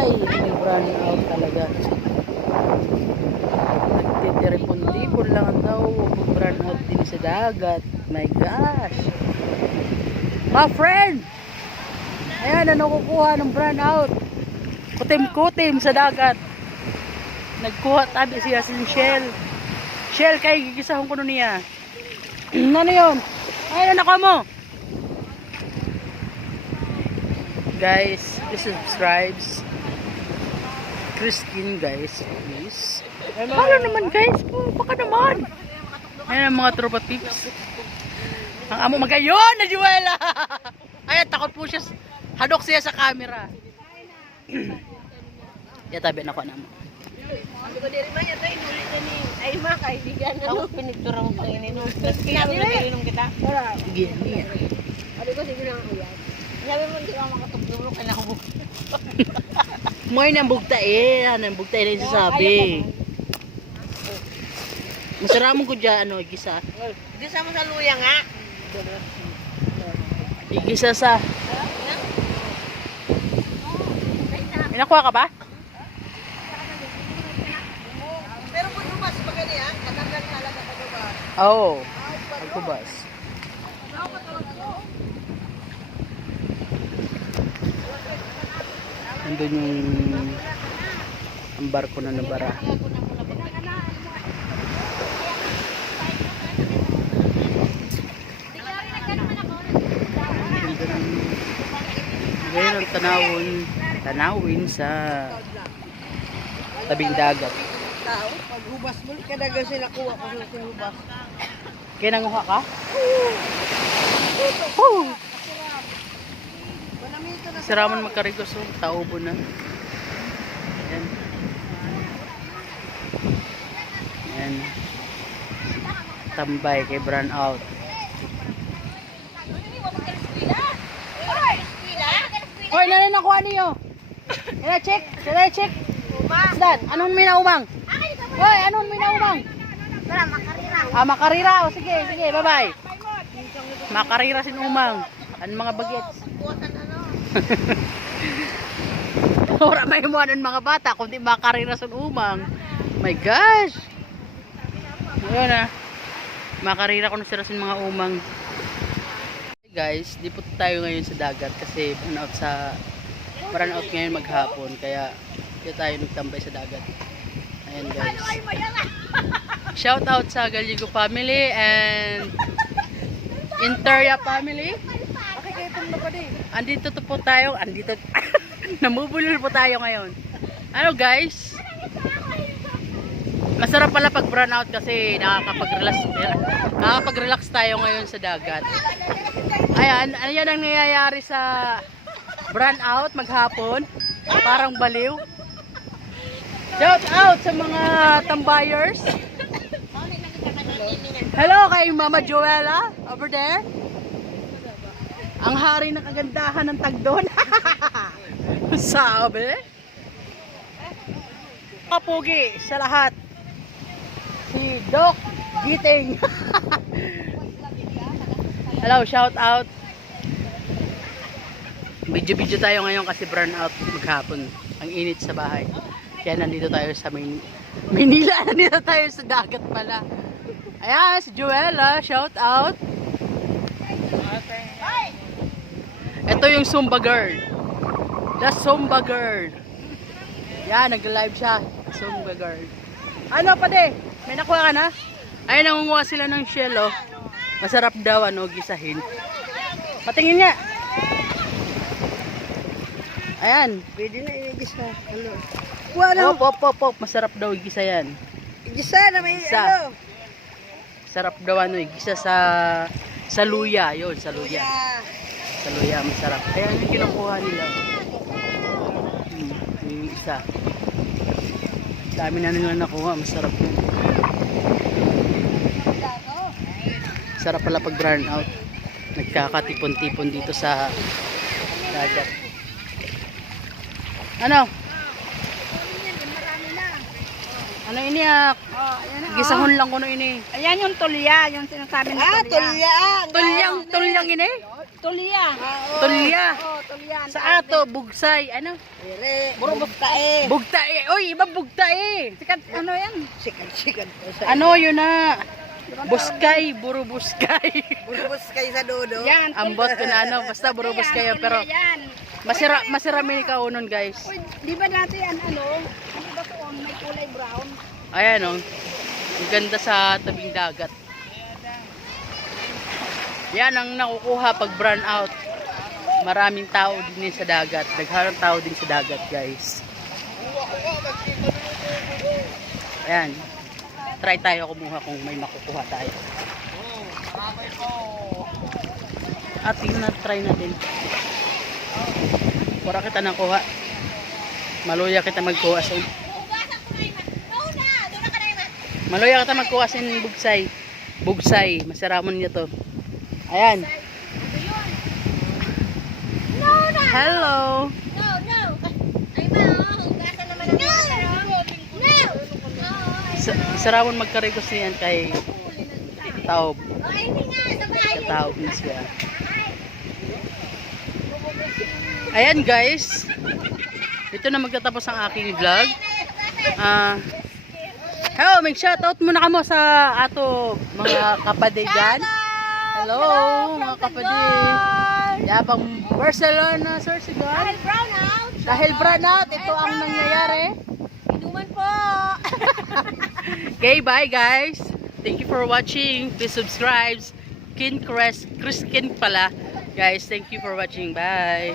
Ay, may brown out talaga. Nagtitiripon-tipon lang daw. Brown out din sa dagat. My gosh. My friend! Ayan, ano kukuha ng brown out? Kutim-kutim sa dagat. Nagkuha tabi siya si Shell. Shell, kay gigisahon ko nun niya. Ano yun? Ay, ano mo? Guys, please subscribe. Christine, guys, please. Ano naman, guys? Baka naman. Ayan ang mga tropa tips. Ang amo magayon na Juela. Ayan, takot po siya. Hadok siya sa camera. Yatabi na ko na mo. Hindi ko diri man yata inulit na ni ay mga kaibigan Ako pinicture ang panginin. Kainom kita. Wala. Sige, niya. Ano ko sige lang uyat. Sabi mo hindi ka makatugtulog kaya ako. Moy nang bugta eh. Nang bugta eh na sasabi. Masaramon ko dyan, ano, gisa. Gisa mo sa luya nga. Igisa sa... Inakuha ka ba? Pero kung lumas pa ganyan, katanggal talaga ka ba? Oo. Pagkubas. Nandun yung ang barko na nabara. Ngayon ang tanawin sa tabing dagat. Tao, paghubas mo, kadagan sila kuha ko sa hubas. Kaya nanguha ka? Woo! Si Ramon magkarigos, oh. Taubo na. Ayan. Ayan. Tambay kay brown out. Hoy, nanin nakuha niyo. Check. Sdan, anong may naumang? Hoy, anong may naumang? Wala, makarira. Makarira. O sige, bye-bye. Makarira sin umang. Ang mga bagets. Buwasan ano? Ora may mo ng mga bata kundi makarira sin umang. My gosh. Ayun na. Makarira ko na sila sin mga umang. Guys, di po tayo ngayon sa dagat kasi burn out ngayon maghapon kaya di tayo nagtambay sa dagat. Ayan guys. Shout out sa Galigo family and Interia family. Andito po tayo, namubulol po tayo ngayon. Ano guys? Masarap pala pag brown out kasi nakakapag-relax tayo ngayon sa dagat. Ayan ang nangyayari sa brown out maghapon. Parang baliw. Shout out sa mga tambayers. Hello kay Mama Joella over there. Ang hari ng kagandahan ng Tagdon. Sabi. Kapugi sa lahat. Si Doc Giting. Hello, shout out. Video tayo ngayon kasi brown out maghapon. Ang init sa bahay. Kaya nandito tayo sa Manila. Nandito tayo sa dagat pala. Ayan, si Joella, shout out. Ito yung Zumba girl. The Zumba girl. Yan, nag-live siya. Zumba girl. Ano pa de? May nakuha ka na? Ayun, nangunguha sila ng shell, oh. Masarap daw, gisahin. Patingin nga. Ayan. Pwede na i-gisa. Ano? Pop. Masarap daw, igisa yan. Igisa na may Igisa. ano? Sarap daw, igisa sa luya. Yun, sa luya. Sa luya, masarap. Ayan yung kinukuha nila. Yung isa. Dami na nila nakuha, masarap yun. Sarap pala pag brown out. Nagkakatipon-tipon dito sa dagat. Ano? Ano iniyak? Gisahon lang ko no ini. Ayan yung tulya, yung sinasabi na tulya. Tulyang ini? Tulya. Tulya. Tulya Sa ato, bugsay. Ano? Ere, bugtae. Bugtae. Uy, iba bugtae. Sikat, ano yan? Sikat. Ano yun na? Buskay, buro buskay. Bulbos kayo sa dodo. Yan. Ambot ko na ano, basta buro buskay yun. Pero Yan. masira ni kaunon guys. Uy, di ba dati yan ano ba to may kulay brown? Ayan oh. Ang ganda sa tabing dagat. Yan ang nakukuha pag brown out. Maraming tao din sa dagat. Nagharang tao din sa dagat guys. Ayan. Try tayo kumuha kung may makukuha tayo. At tingnan na try natin. Pura kita nakuha. Maluya kita magkuha sa Maluya kita magkuha sa bugsay. Bugsay. Masaramon niya to. Ayan. Hello. Sarawon magkarigos niyan kay Taob. Taob na siya. Ayan guys. Ito na magtatapos ang aking vlog. Hello, may shoutout muna kamo sa ato mga kapatid dyan. Hello mga kapatid. Yabang Barcelona, Sir Sigan. Dahil brown out, ito ang nangyayari. Inuman po. Okay, bye guys. Thank you for watching. Please subscribe. Chris Kin pala. Guys, thank you for watching. Bye.